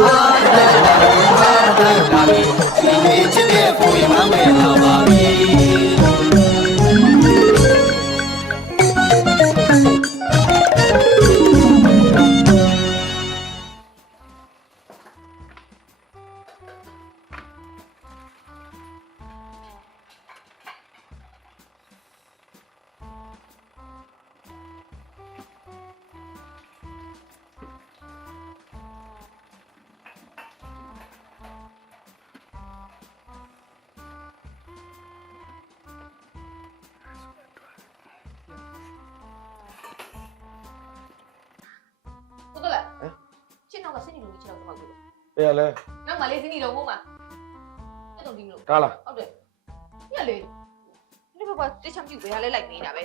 ဟာ ရှင်းတော့ကစနေလို့ချစ်တော့တော့ဟုတ်တယ်အေးရလဲနောက်မှလေးစနေလို့ဟုတ်မှာအဲ့တော့ဒီမလို့ဒါလားဟုတ်တယ်ညလေဒီဘက်ကတိချမ်းပြူပဲလဲလိုက်နေတာပဲ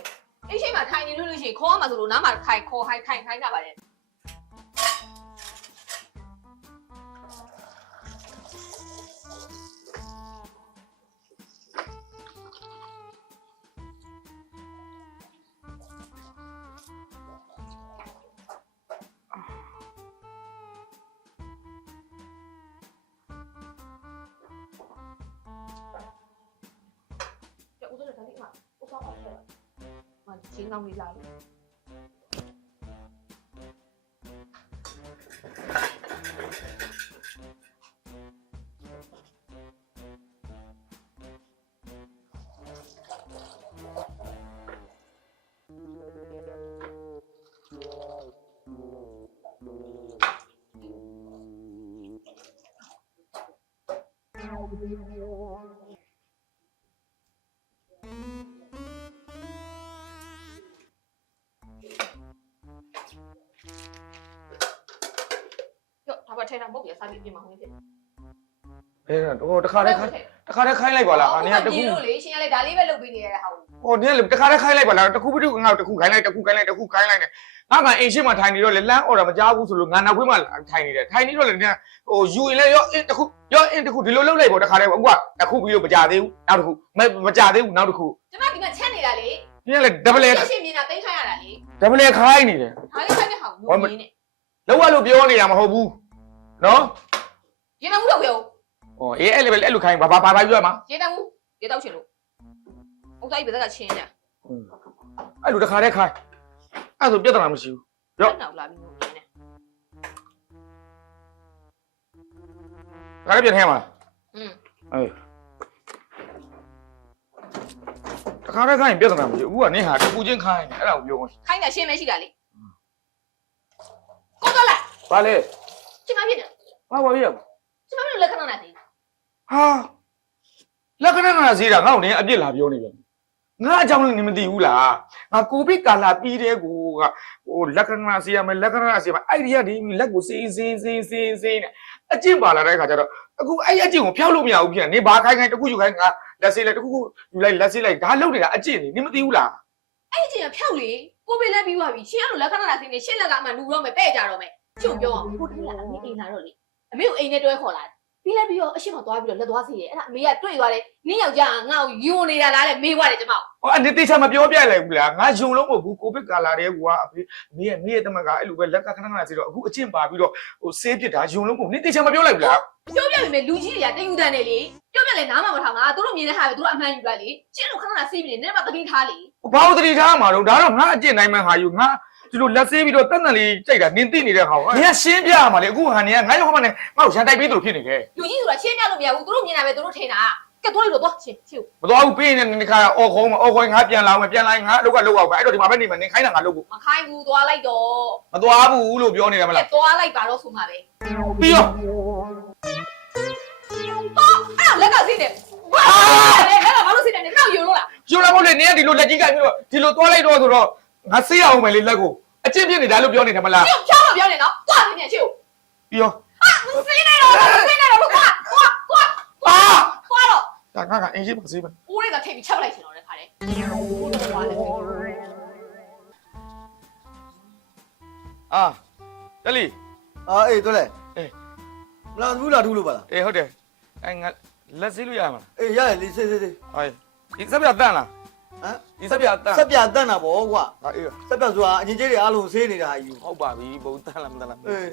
အဲ့ရှိမှထိုင်နေလို့လို့ရှိရင်ခေါ်ရမှာဆိုလို့နားမှာခိုင်ခေါ်ဟိုင်ခိုင်ခိုင်တာပါလေကျဦးတော့ဒါ လေးမှာဥစားအောင်ဆက်မချင်းကောင်းလေးလာလို့ ထဲတာမဟုတ်ရစားပြီးပြင်မှာဝင်ဖြစ်အေးတော့တခါတည်းခိုင်းတခါတည်းခိုင်းလိုက်ပါလားအာနင်ကတခုပြင်လို့လေရှင်ကလည်းဒါလေးပဲလုပ်ပေးနေရတဲ့ဟာကိုဟိုနင်ကတခါတည်းခိုင်းလိုက်ပါလားတခုပြီးတခုငါတခုခိုင်းလိုက်တခုခိုင်းလိုက်တခုခိုင်းလိုက်နဲ့ငါကအိမ်ရှိမှထိုင်နေတော့လေလမ်းအော်တာမကြားဘူးဆိုလို့ငါနောက်ခွေးမှထိုင်နေတယ်ထိုင်နေတော့လေနင်ဟိုယူရင်လေရောအင်းတခုရောအင်းတခုဒီလိုလုပ်လိုက်ပေါ့တခါတည်းအခုကတခုပြီးလို့မကြသေးဘူးနောက်တခုမကြသေးဘူးနောက်တခုကျမဒီမှာချက်နေတာလေနင်ကလေဒဘလေရှင်းရှင်းမြင်တာတိတ်ခိုင်းရတာလေဒဘလေခိုင်းနေတယ်ဒါလေးခိုင်းတဲ့ဟာကိုမင်းနဲ့လောက်ရလို့ပြောနေတာမဟုတ်ဘူး နော်ရေတောင်မှုတော့ပြောဟောအေးအဲ့လေအဲ့လိုခိုင်းဘာဘာဘာပြောမှာရေတောင်မှုရေတောက်ချင်လို့ဥစားကြီးပဲကချင်းကြအဲ့လိုတခါတည်းခိုင်းအဲ့ဆိုပြဿနာမရှိဘူးရော့နောက်လာပြီးလို့နေခါရပြန်ထဲမှာอืมအေးတခါတည်းခိုင်းပြဿနာမရှိဘူးအခုကနင်းဟာတပူချင်းခိုင်းနေအဲ့ဒါကိုပြောကုန်ခိုင်းတာရှင်းမရှိတာလေကိုတော့လာဘာလဲကျမဖြစ်တယ် ဘာဘာပြရကျမတို့လက်ခဏနဲ့သေးဟာလက္ခဏာကဈေးတာငါ့ကိုနင်းအပြစ်လာပြောနေပြန်ငါအကြောင်းလည်းနင်မသိဘူးလားငါကိုဗစ်ကာလာပြီးတဲ့ကိုကဟိုလက္ခဏာစီရမယ်လက္ခဏာစီရမယ်အဲ့ဒီကဒီလက်ကိုစေးစေးစေးစေးစေးနဲ့အကျင့်ပါလာတဲ့ခါကျတော့အခုအဲ့အကျင့်ကိုဖျောက်လို့မရဘူးပြန်နေဘာခိုင်းခိုင်းတခုယူခိုင်းငါလက်စေးလိုက်တခုခုယူလိုက်လက်စေးလိုက်ဒါလုပ်နေတာအကျင့်နေနင်မသိဘူးလားအဲ့ဒီချင်းဖြောက်လေကိုပေးလက်ပြီးသွားပြီရှင်းအဲ့လိုလက်ခဏနဲ့ဆင်းနေရှင်းလက်ကမှလူတော့မယ်တဲ့ကြတော့မယ်ချုံပြောအောင်ကိုတည်းကအမေအိမ်လာတော့လေ အမေကိုအိမ်နဲ့တွဲခေါ်လာတယ်ပြီးလက်ပြီးတော့အရှိမသွားပြီးတော့လက်သွားစီတယ်အဲ့ဒါအမေကတွေ့သွားတယ်နင်းယောက်ျားကငါ့ကိုယွန်နေတာလားတဲ့မေးသွားတယ်ကျမကိုဟောအနေသေးချာမပြောပြလိုက်ဘူးလားငါယုံလုံးမဟုတ်ဘူးကိုဗစ်ကာလာတဲ့ကွာအဖေမင်းရဲ့မင်းရဲ့တမကအဲ့လိုပဲလက်ကခဏခဏစီတော့အခုအကျင့်ပါပြီးတော့ဟိုဆေးပြစ်တာယုံလုံးမဟုတ်နေသေးချာမပြောလိုက်ဘူးလားပြောပြမိမယ်လူကြီးတွေကတယူတန်တယ်လေပြောပြလဲနားမမထားငါသူတို့မြင်တဲ့ဟာပဲသူတို့အမှန်ယူလိုက်လေရှင်းလို့ခဏခဏစီးပြီးနေနည်းမသတိထားလေဘာလို့တတိထားမှာတော့ဒါတော့ငါအကျင့်တိုင်းမှဟာယူငါ ဒီလိုလက်ဆေးပြီးတော့တက်တက်လေးကြိုက်တာနင်သိနေတဲ့ဟာကိုနင်ကရှင်းပြရမှာလေအခုဟာနင်ကငါရောက်မှနဲ့ငါ့ကိုရန်တိုက်ပေးသူဖြစ်နေခဲ့လူကြီးဆိုတာရှင်းပြလို့မရဘူးသူတို့မြင်တာပဲသူတို့ထင်တာကဲသွားလို့တော့ရှင်းရှင်းမတော်ဘူးပေးနေနေခါအော်ခေါင်းမအော်ခေါင်းငါပြန်လာအောင်ပြန်လာရင်ငါအလုပ်ကလုပ်အောင်ပဲအဲ့တော့ဒီမှာပဲနေမှာနင်ခိုင်းတာငါလုပ်ဖို့မခိုင်းဘူးသွားလိုက်တော့မတော်ဘူးလို့ပြောနေတာမကဲလားသွားလိုက်ပါတော့ဆိုမှာပဲပြီးတော့အဲ့ဒါလက်ကစီးတယ်ဘာလဲအဲ့ဒါဘာလို့စီးတယ်နောက်ယူလို့လားယူလာဖို့လေနင်ကဒီလိုလက်ကြီးကိုက်ပြီးတော့ဒီလိုသွားလိုက်တော့ဆိုတော့ငါဆေးအောင်မယ်လေလက်ကို အကျင့်ပြစ်နေတာလို့ပြောနေတာမလားပြုတ်ဖြောင်းတော့ပြောနေနော်သွားနေပြန်ချစ်ကိုပြီးတော့စီးနေတော့စီးနေတော့လို့ကွာကွာကွာအာကွာတော့ဒါငါကအင်ဂျင်ပါစေးပဲဦးလေးကထိပ်ပြီးချက်လိုက်ချင်တော့လေခါတယ်ဦးလေးကလည်းအာတယ်လီအာအေးတော်လေအေးမလာဘူးလားထူးလို့ပါလားအေးဟုတ်တယ်အဲငါလက်ဆေးလို့ရမှာအေးရရလေးစေးစေးစေးဟိုဒီစက်ပြတန်လား ဟမ်ဒီစက်ပြတန်စက်ပြတတ်တာဗောကွာဟာအေးစက်ပြဆိုတာအငင်းကြီးတွေအားလုံးဆေးနေတာဟာယူဟုတ်ပါပြီဘုံတန်လားမတန်လားအေး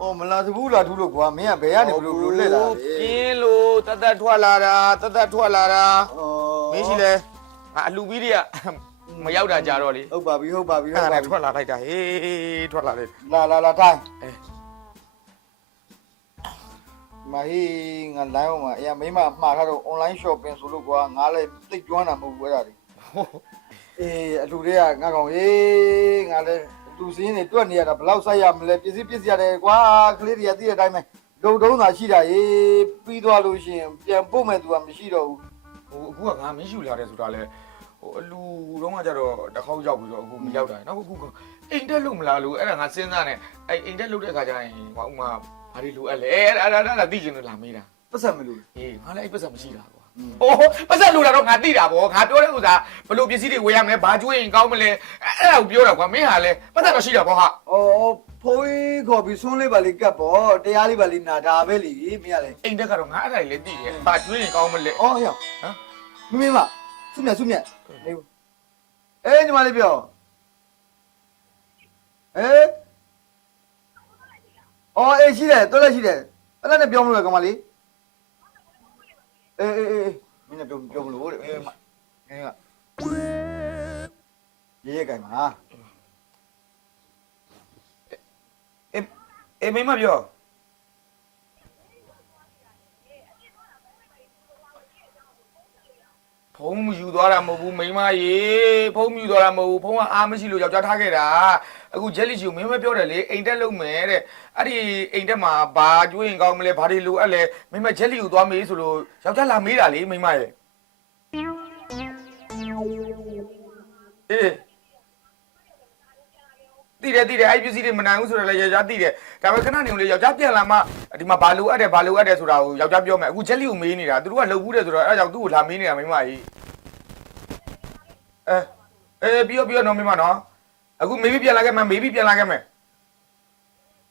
အော်မလာဘူးလာထူးလို့ကွာမင်းကဘယ်ကနေဘလို့ဘလို့လှည့်လာလဲပြင်းလို့တတ်တတ်ထွက်လာတာတတ်တတ်ထွက်လာတာအော်မင်းရှိလဲငါအလူပြီးတွေကမရောက်တာကြတော့လေဟုတ်ပါပြီဟုတ်ပါပြီအဲ့ဟုတ်ဒါပါနဲ့ပြီထွက်လာလိုက်တာဟေးထွက်လာတယ်လာလာလာတိုင်းအဲ မဟေးငါ line မှာအရင်မိမမှားထားတော့ online shopping ဆိုလို့ကွာငါလည်းသိကျွမ်းတာမဟုတ်ဘူးအဲ့ဒါတွေအေးအလူတွေကငါကောင်အေးငါလည်းလူစင်းနေတွက်နေရတာဘယ်လောက်စိုက်ရမလဲပစ္စည်းပစ္စည်းရတယ်ကွာကလေးတွေကသိတဲ့အတိုင်းပဲဒုံဒုံသာရှိတာအေးပြီးသွားလို့ရှိရင်ပြန်ပို့မဲ့သူကမရှိတော့ဘူးဟိုအခုကငါမင်းယူလာတယ်ဆိုတာလဲဟိုအလူတော့ကကြတော့တစ်ခေါက်ရောက်ပြီးတော့အခုမရောက်တာနောက်အခုအိမ်တက်လို့မလားလို့အဲ့ဒါငါစဉ်းစားနေအဲ့အိမ်တက်လို့တဲ့ခါကျရင်ဟိုဥမာ ဘာတွေလိုအပ်လဲအဲ့ဒါအဲ့ဒါသိချင်လို့လာမေးတာပတ်စံမလို့အေးငါလည်းအဲ့ပတ်စံမရှိတာကွာအိုးပတ်စံလိုတာတော့ငါသိတာဗောငါပြောတဲ့ဥစ္စာဘလို့ပစ္စည်းတွေဝယ်ရမလဲဘာကျွေးရင်ကောင်းမလဲအဲ့ဒါကိုပြောတာကွာမင်းဟာလဲပတ်စံတော့ရှိတာဗောဟာ။အော်ဖိုးကြီးခေါ်ပြီးဆွန်းလေးပါလေးကပ်ပေါ့တရားလေးပါလေးနာတာပဲလေမင်းကလေအိမ်တက်ကတော့ငါအဲ့ဒါတွေလည်းသိတယ်ဘာကျွေးရင်ကောင်းမလဲ။အော်ဟဲ့ဟမ်မင်းမင်းမဆုမြတ်ဆုမြတ်နေဘူး။အေးညီမလေးပြော။အေး အော်အေးရှိတယ်တော်လည်းရှိတယ်အဲ့ဒါနဲ့ပြောမလို့လေကောင်မလေး။အေးအေးအေးမင်းလည်းပြောပြောမလို့တဲ့အေးမအေးကရေရေကင်မှာအေးအေးမင်းမပြော ဖုံးမယူသွားတာမဟုတ်ဘူးမိန်းမရေဖုံးမယူသွားတာမဟုတ်ဘူးဖုံးကအားမရှိလို့ယောက်ျားထားခဲ့တာအခုဂျက်လီချီကိုမင်းမပြောတယ်လေအိမ်တက်လုံးမယ်တဲ့အဲ့ဒီအိမ်တက်မှာဘာကျွေးရင်ကောင်းမလဲဘာတွေလိုအပ်လဲမင်းမဂျက်လီကိုသွားမေးဆိုလို့ယောက်ျားလာမေးတာလေမိန်းမရေအေး တိတယ်တိတယ်အဲ့ပစ္စည်းတွေမနိုင်ဘူးဆိုတော့လေယောက်ျားတိတယ်ဒါပေမဲ့ခဏနေဦးလေယောက်ျားပြန်လာမှဒီမှာဘာလိုအပ်တယ်ဘာလိုအပ်တယ်ဆိုတာကိုယောက်ျားပြောမယ်အခုဂျက်လီကိုမေးနေတာသူတို့ကလှုပ်ဘူးတယ်ဆိုတော့အဲ့ဒါကြောင့်သူ့ကိုလာမေးနေတာမိန်းမကြီးအဲအဲပြီးတော့ပြီးတော့နော်မင်းမနော်အခုမေဘီပြန်လာခဲ့မယ်မေဘီပြန်လာခဲ့မယ်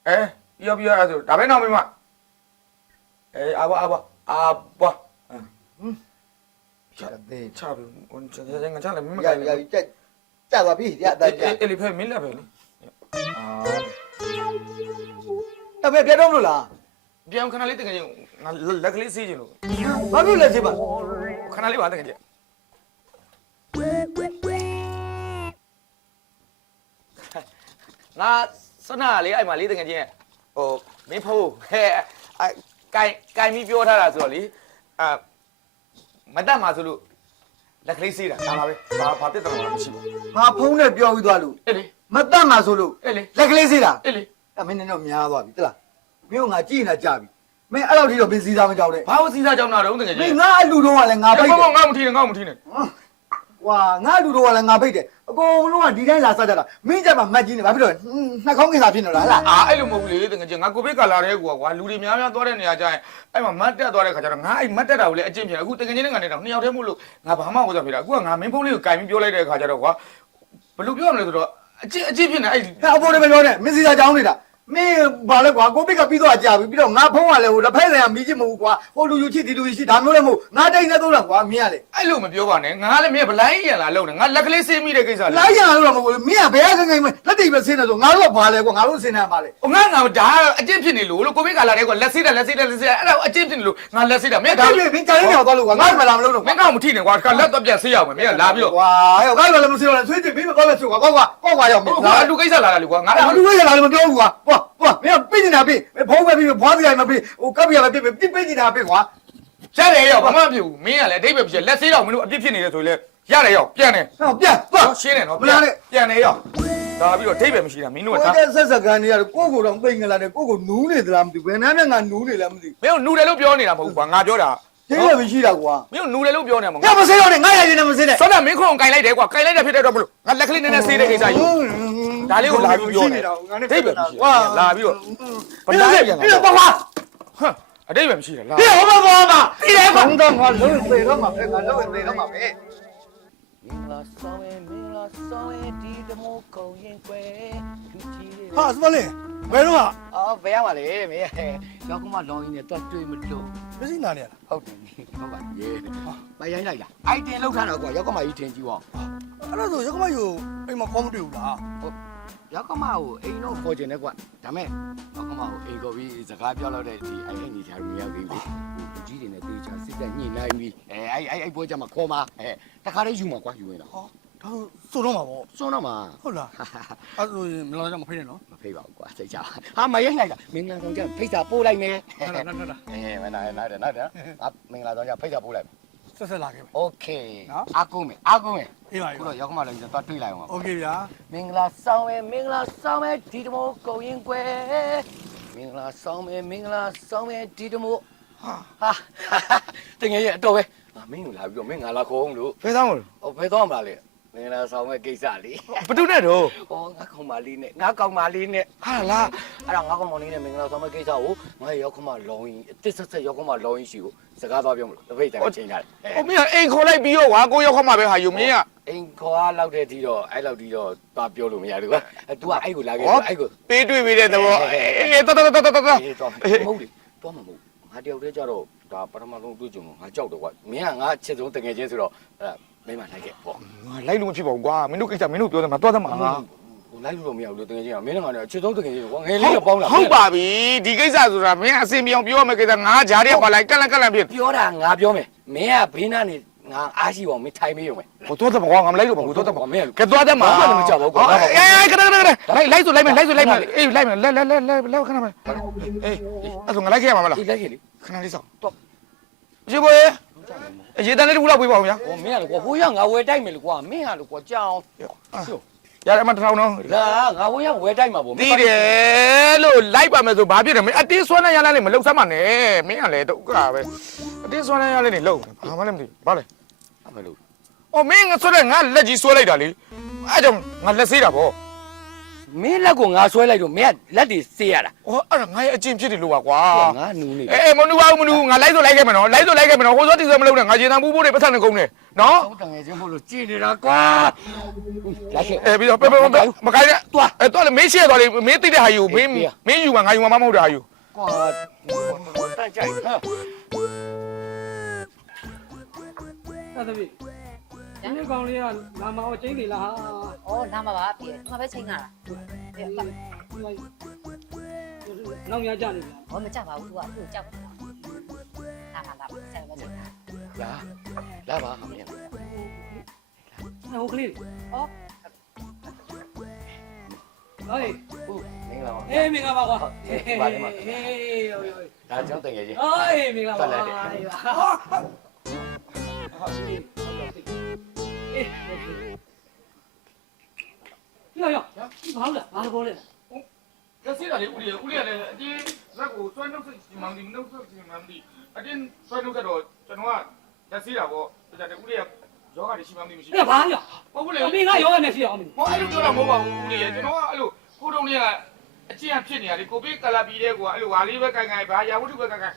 အဲပြီးတော့ပြီးတော့အဲ့ဒါဆိုဒါပဲနော်မင်းမအဲအာဘအာဘအာဘချချတဲ့ချပြီဝန်ချရငါချလည်းမင်းမရကိုရင်ရဘူးကြက်ကြက်သွားပြီရတဲ့ကြက်အဲ့လေဖဲမင်းလည်းပဲလေအာ တပည့်ပြတ်တော့မလို့လားပြန်ခဏလေးတကယ်ကြီးငါလက်ကလေးစေးချင်လို့ဘာလို့လဲစေးပါခဏလေးပါတကယ်ကြီးငါစနာလေးအဲ့မှာလေးတကယ်ကြီးဟိုမင်းဖိုးဟဲ့အဲကိုင်ကိုင်ပြီးပြောထားတာဆိုတော့လေအာမတတ်မှာဆိုလို့လက်ကလေးစေးတာဒါပါပဲဘာဘာပြဿနာမှမရှိဘူးငါဖုံးနဲ့ပြောပြီးသွားလို့အဲ့လေ မတတ်မှာဆိုလို့အဲ့လေလက်ကလေးစေးတာအဲ့လေအမင်းနဲ့တော့များသွားပြီတလားမင်းကငါကြည့်နေတာကြာပြီမင်းအဲ့လောက်ထိတော့ပင်စည်းသားမကြောက်နဲ့ဘာလို့စီးစားကြောင်းတာတော့တကယ်မကြီးင်းငါအလူတော့ကလည်းငါငါဖိဖိတ်တ်တယ်ငါမထီးနဲ့ငါမထီးနဲ့ ကွာငါအလူတော့ကလည်းငါဖိတ်တယ်အကုန်လုံးကဒီတိုင်းလာစားကြတာမင်းကြမှာမတ်ကြီးနေဘာဖြစ်လို့လဲနှာခေါင်းကင်စာဖြစ်နေလားဟလားအာအဲ့လိုမဟုတ်ဘူးလေတကယ်ကြီးငါကိုဗစ်ကာလာတဲ့ကွာကွာလူတွေများများသွားတဲ့နေရာကျရင်အဲ့မှာမတ်တက်သွားတဲ့ခါကျတော့ငါအဲ့မတ်တက်တာကိုလည်းအကျင့်ဖြစ်အခုတကယ်ကြီးနဲ့ငါနဲ့တော့နှစ်ယောက်တည်းမို့လို့ငါဘာမှမဟုတ်စားဖြစ်တာအခုကငါမင်းဖုန်းလေးကိုကင်ပြီးပြောလိုက်တဲ့ခါကျတော့ကွာဘယ်လိုပြောရမလဲဆိုတော့ အကျင့်အကျင့်ဖြစ်နေအဲ့ဟဲ့အပေါ်တွေမပြောနဲ့မင်းစည်းသားကြောင်းနေတာ မင်းဘာလဲကွာကိုပိတ်ကပြီးတော့ကြာပြီပြီးတော့ငါဖုံးကလည်းဟိုလက်ဖက်ဆိုင်ကမီးချစ်မဟုတ်ကွာဟိုလူယူချစ်ဒီလူယူချစ်ဒါမျိုးလည်းမဟုတ်ငါတိတ်နေတော့လားကွာမင်းကလေအဲ့လိုမပြောပါနဲ့ငါလည်းမင်းဗလိုင်းရလာလုံးနေငါလက်ကလေးစေးမိတဲ့ကိစ္စလာရလို့တော့မဟုတ်ဘူးမင်းကဘယ်ကငိမ့်မလက်တိတ်ပဲဆင်းနေဆိုငါတို့ကဘာလဲကွာငါတို့ဆင်းနေပါလေငါငါဒါအကျင့်ဖြစ်နေလို့လို့ကိုဗစ်ကာလာတဲ့ကွာလက်စေးတာလက်စေးတာလက်စေးတာအဲ့ဒါအကျင့်ဖြစ်နေလို့ငါလက်စေးတာမင်းဒါဒါပြင်းမင်းကြားရင်းနေတော့လို့ကွာငါ့မလာမလို့တော့မင်းကောင်မထီးနဲ့ကွာလက်တော့ပြန်ဆေးရအောင်မင်းကလာပြီးတော့ကွာဟဲ့ငါ့လည်းမဆင်းတော့ဆွေးတယ်မင်းမတော့လဲဆိုကွာကွာကွာကွာရောက်မင်းဟိုကလူကိစ္စလာတာလေကွာငါအဲ့ဒါလူတွေလာလည်းမပြောဘူးကွာကွာကွာမင်းကပြင်းနေတာပြင်းဖုံးပဲပြီးဘွားစရိုက်မပြီးဟိုကပ်ပြရမပြီးပြင်းပြင်းနေတာပြင်းကွာရတယ်ရောဘာမှမဖြစ်ဘူးမင်းကလည်းအတိတ်ပဲဖြစ်လက်ဆေးတော့မင်းတို့အပြစ်ဖြစ်နေတယ်ဆိုလေရတယ်ရောပြန်တယ်ဟောပြန်သွားတော့ရှင်းတယ်နော်မလားနဲ့ပြန်တယ်ရောဒါပြီးတော့အတိတ်ပဲမရှိတာမင်းတို့ကကိုဒါတဲ့ဆက်စကန်နေရကိုကိုတော့ပိန်ကလာတယ်ကိုကိုနူးနေသလားမသိဘူးဘယ်နှမ်းနဲ့ငါနူးနေလဲမသိဘူးမင်းတို့နူတယ်လို့ပြောနေတာမဟုတ်ဘူးကွာငါပြောတာ ကျင်းရမရှိတာကွာမင်းတို့နူတယ်လို့ပြောနေတာမဟုတ်ညမစင်းတော့နဲ့ငါရရင်နဲ့မစင်းနဲ့ဆောနာမင်းခုံကင်လိုက်တယ်ကွာကင်လိုက်တာဖြစ်တဲ့တော့ဘလို့ငါလက်ကလေးနည်းနည်းဆေးတဲ့ကိစ္စယူဒါလေးကိုလာပြီးပြောနေအတိတ်ပဲမရှိကွာလာပြီးတော့ဘယ်လိုလဲပြန်တော့ကွာဟမ်အတိတ်ပဲမရှိတာလာဒီဟောမဘောမှာဒီလေကွာတော့ငါလုံးသေတော့မှာပဲငါလုံးသေတော့မှာပဲမင်္ဂလာဆောင်ရဲ့မင်္ဂလာဆောင်ရဲ့ဒီတမိုးကုံရင်ကွယ်လူကြီးတွေဟာစမလေးဘယ်တော့မှအော်ဘယ်ရမှာလဲမင်းရောက်ကမလောင်းရင်းနဲ့တွတ်တွေ့မလို့ မစင်းနာနေရလားဟုတ်တယ်ဟုတ်ပါရဲ့မရိုင်းလိုက်လားအိုက်တင်လောက်ထားတော့ကွာရောက်ကမကြီးထင်ကြည့်အောင်အဲ့ဒါဆိုရကမယူအိမ်မှာခေါ်မတွေ့ဘူးလားမရောက်ကမကိုအိမ်တော့ခေါ်ကျင်တယ်ကွာဒါမဲ့ရောက်ကမကိုအိမ်ခေါ်ပြီးစကားပြောတော့တဲ့ဒီအဲ့အဲ့ညီချာမရောက်သေးဘူးလူကြီးတွေနဲ့တေးချစစ်တဲ့ညှိနှိုင်းပြီးအဲအဲ့အဲ့အဲ့ပွဲကြမှာခေါ်မှာအဲတခါလေးယူမှာကွာယူရင်တော့ ဒါဆိုတော့မှာပေါ့ စွန်းတော့မှာ ဟုတ်လားအဲ့ဆိုရင်မလာကြမဖိနဲ့နော် မဖိပါဘူးကွာစိတ်ချပါဟာမရိုက်လိုက်တာမင်္ဂလာဆောင်ကြဖိတ်စာပို့လိုက်မယ် ဟုတ်လားနော်နော် အဲမနာနာတယ်နာတယ်ငါမင်္ဂလာဆောင်ကြဖိတ်စာပို့လိုက်မယ် ဆက်ဆက်လာခဲ့ပါ โอเคအာကုမယ်အာကုမယ် အေးပါ ခု ပြီ တော့ရောက်မှလည်းကျွန်တော်တွေ့လိုက်အောင် โอเคဗျာ မင်္ဂလာဆောင်မယ်မင်္ဂလာဆောင်မယ်ဒီတမိုးကိုရင်ကွယ်မင်္ဂလာဆောင်မယ်မင်္ဂလာဆောင်မယ်ဒီတမိုးဟာဟာတကယ်ရအတော်ပဲမင်းကိုလာပြီးတော့မင်းငါလာခေါ်အောင်လို့ ဖဲသားမလို့ ဟောဖယ်တော့မလားလေမ င်္ဂလာဆောင်မယ်ကိစ္စလေးဘသူနဲ့တော့ဟောငါကောင်မလေးနဲ့ငါကောင်မလေးနဲ့ဟာလားအဲ့ဒါငါကောင်မလေးနဲ့မင်္ဂလာဆောင်မယ်ကိစ္စကိုငါရောက်ခမလောင်းရင်အစ်ဆက်ဆက်ရောက်ခမလောင်းရင်ရှိကိုစကားသွားပြောမလို့တပိတ်တိုင်းချိန်ကြတယ်ဟိုမင်းကအိမ်ခေါ်လိုက်ပြီးတော့ကွာကိုရောက်ခမှပဲဟာယူမင်းကအိမ်ခေါ်အားလောက်တဲ့ဒီတော့အဲ့လောက်ဒီတော့သွားပြောလို့မရဘူးကွာအဲ तू ကအဲ့ကိုလာခဲ့အဲ့ကိုပေးတွေ့ပြီးတဲ့သဘောအေးတော်တော်တော်တော်တော်အေးတော့မဟုတ်လေတော့မဟုတ်ငါတယောက်တည်းကြတော့ဒါပထမဆုံးတွေ့ကြုံငါကြောက်တော့ကွာမင်းကငါချစ်ဆုံးတကယ်ချင်းဆိုတော့အဲ့ မင်းမလိုက်ခဲ့ပေါ့ငါလိုက်လို့မဖြစ်ပါဘူးကွာမင်းတို့ကိစ္စမင်းတို့ပြောတယ်မှာသွားတယ်မှာဟိုလိုက်လို့မရဘူးလို့တကယ်ချင်းကမင်းကလည်းချစ်ဆုံးတကယ်ချင်းကွာငယ်လေးကပေါင်းလာဟုတ်ပါပြီဒီကိစ္စဆိုတာမင်းအစင်ပြောင်ပြောရမယ့်ကိစ္စငါဂျားတွေကပါလိုက်ကလန်ကလန်ဖြစ်ပြောတာငါပြောမယ်မင်းကဘေးနားနေငါအားရှိပါမင်းထိုင်မေးရုံပဲဟိုသွားတယ်ကွာငါမလိုက်လို့ပါဘူးသွားတယ်ကွာမင်းကဲသွားတယ်မှာဘာမှမကြောက်ဘူးကွာအေးကဲကဲကဲလိုက်လိုက်ဆိုလိုက်မယ်လိုက်ဆိုလိုက်မယ်အေးလိုက်မယ်လဲလဲလဲလဲလဲခဏမယ်အေးအဲ့ဆိုငါလိုက်ခဲ့ရမှာမလားဒီလိုက်ခဲ့လေခဏလေးစောင့်တော့ရေဘောရေ အရေးတန်းလေးတစ်ခုလောက်ပေးပါဦးဗျာဟိုမင်းကလည်းကွာဟိုရငါဝယ်တိုက်မယ်လေကွာမင်းကလည်းကွာကြောင်ရတယ်မထောင်တော့လာငါဟိုရဝယ်တိုက်မှာပေါ့တီးတယ်လို့လိုက်ပါမယ်ဆိုဘာဖြစ်တယ်မင်းအတင်းဆွမ်းနေရလားလေမလှုပ်ဆမ်းပါနဲ့မင်းကလည်းဒုက္ခပဲအတင်းဆွမ်းနေရလဲနေလှုပ်ဘာမှလည်းမသိဘာလဲအမလို့အော်မင်းငါဆွဲတဲ့ငါလက်ကြီးဆွဲလိုက်တာလေအဲကြောင့်ငါလက်ဆေးတာဗော မင်းလက်ကိုငါဆွဲလိုက်တော့မင်းကလက်တွေစေးရတာအော်အဲ့ဒါငါရဲ့အကျင့်ဖြစ်တယ်လို့ပါကွာငါနူနေအေးမနူပါဘူးမနူငါလိုက်ဆိုလိုက်ခဲ့မယ်နော်လိုက်ဆိုလိုက်ခဲ့မယ်နော်ဟိုစောတီစောမလုပ်နဲ့ငါရေတံပူးပိုးတွေပတ်သက်နေကုန်တယ်နော်တော့တငယ်ချင်းမို့လို့ကြည်နေတာကွာလက်ရှိအဲပြီးတော့ပဲပဲမကိုင်းနဲ့တွားအဲတွားလေမင်းရှေ့သွားလေမင်းသိတဲ့ဟာယူမင်းမင်းယူမှာငါယူမှာမဟုတ်တာဟာယူကွာတန်ကြိုက်ဟာအဲ့ဒါပြီဒီကောင်လေးကလာမအောင်ကျင်းနေလားဟာ ဩလာမှာပါပြေငါပဲချိန်ရတာပြေနောက်များကြနေပြီဟောမကြပါဘူးသူကသူ့ကိုကြောက်နေတာလာပါလာပါဆက်ပဲချိန်တာလာလာပါအမေဟိုကလေးဩဟေးဟုတ်မင်္ဂလာပါအေးမင်္ဂလာပါကွာပါတယ်မှာဟေးဟိုဟိုဒါကြောင့်တကယ်ကြီးဟေးမင်္ဂလာပါဟာဟာရှိတယ်အေး ယောယောဘာလို့လဲဘာလို့လဲလက်ဆေးတာလေဦးလေးဦးလေးကလည်းအတင်းဇက်ကိုဆွဲနှုတ်ဆက်ချင်မှမသိနှုတ်ဆက်ချင်မှမသိအတင်းဆွဲနှုတ်ဆက်တော့ကျွန်တော်ကလက်ဆေးတာဗောဒါကြတဲ့ဦးလေးကယောဂတွေရှိမှမသိမရှိအဲ့ဘာလဲဟုတ်ဘူးလေအမေကယောဂနဲ့ရှိအောင်မင်းဟောအဲ့လိုပြောတာမဟုတ်ပါဘူးဦးလေးကျွန်တော်ကအဲ့လိုကိုတုံးလေးကအကျင့်အဖြစ်နေရတယ်ကိုပေးကလာပြီးတဲ့ကွာအဲ့လိုဟာလေးပဲကန်ကန်ဘာရာဝတ္ထုပဲကန်ကန်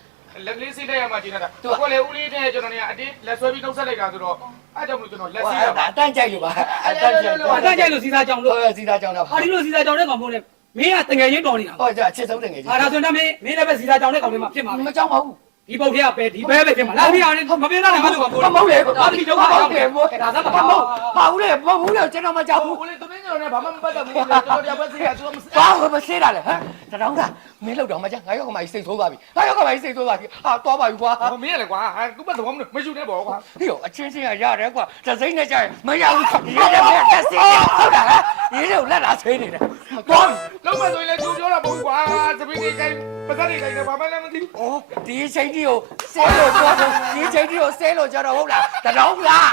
လက်ကလေးစိတ်လိုက်ရမှကျင်းတာကိုလေဦးလေးတဲ့ကျွန်တော်နေအတင်းလက်ဆွဲပြီးနှုတ်ဆက်လိုက်တာဆိုတော့အဲ့ကြောင့်မလို့ကျွန်တော်လက်ဆေးတာပါအတန်းကြိုက်လို့ပါအတန်းကြိုက်အတန်းကြိုက်လို့စီစားကြောင်လို့ဟောစီသားကြောင့်တော့ဟာဒီလိုစီစားကြောင်တဲ့ကောင်မဟုတ်နဲ့မင်းကတငယ်ချင်းတော်နေတာဟောကြာချစ်ဆုံးတငယ်ချင်းဟာဒါဆိုတော့မင်းမင်းလည်းပဲစီစားကြောင်တဲ့ကောင်လေးမှဖြစ်မှာမပဲကြောက်ပါဘူးဒီပုတ်ထဲကပဲဒီဘဲပဲဖြစ်မှာလာပြီးအောင်မပေးတော့လည်းမလုပ်ပါဘူးမဟုတ်လေဟာဒီဒုက္ခရောက်တယ်မဟုတ်ဒါသာမမဟုတ်ဟုတ်ပါဘူးလေမဟုတ်ဘူးလေကျွန်တော်မကြောက်ဘူးဦးလေးသူနေကျွန် တော်နဲ့ဘာမှမပတ်သက်ဘူးကျွန်တော်တရားပဲဆေးတာသူကမဘာလို့မဆေးတာလဲဟမ်တရောင်းတာမင်းလောက်တော့မကြငါရောက်ကမှစိတ်ဆိုးသွားပြီငါရောက်ကမှစိတ်ဆိုးသွားပြီဟာသွားပါပြီကွာဟိုမင်းရလေကွာဟာကူပတ်သဘောမလို့မယူနဲ့ပေါ့ကွာဟိုအချင်းချင်းကရတယ်ကွာတစိမ့်နဲ့ကြရင်မရဘူးရေးတယ်မရတက်စီဟုတ်တာလားရေးတယ်လက်လာဆေးနေတယ်သွားလုံးမဆိုရင်လည်းကြိုပြောတာမဟုတ်ကွာသမီးတွေတိုင်းပတ်သက်နေတိုင်းဘာမှလည်းမသိဘူးဩဒီချိန်ကြီးကိုဆဲလို့သွားတော့ဒီချိန်ကြီးကိုဆဲလို့ကြတော့ဟုတ်လားတရောင်းလား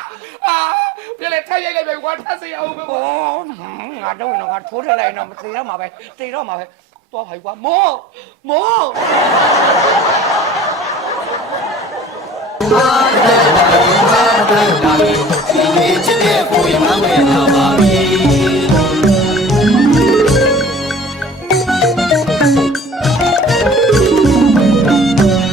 အာ ပြလေထိုက်ရိုက်လိုက်ပဲကွာထပ်စေအောင်ပဲဩငါတော့ငါထိုးထလိုက်တော့မသေးတော့မှာပဲသေတော့မှာပဲသွားပါကွာမိုးမိုးဒီနေ့ချစ်တဲ့ကိုရင်မမဲတော့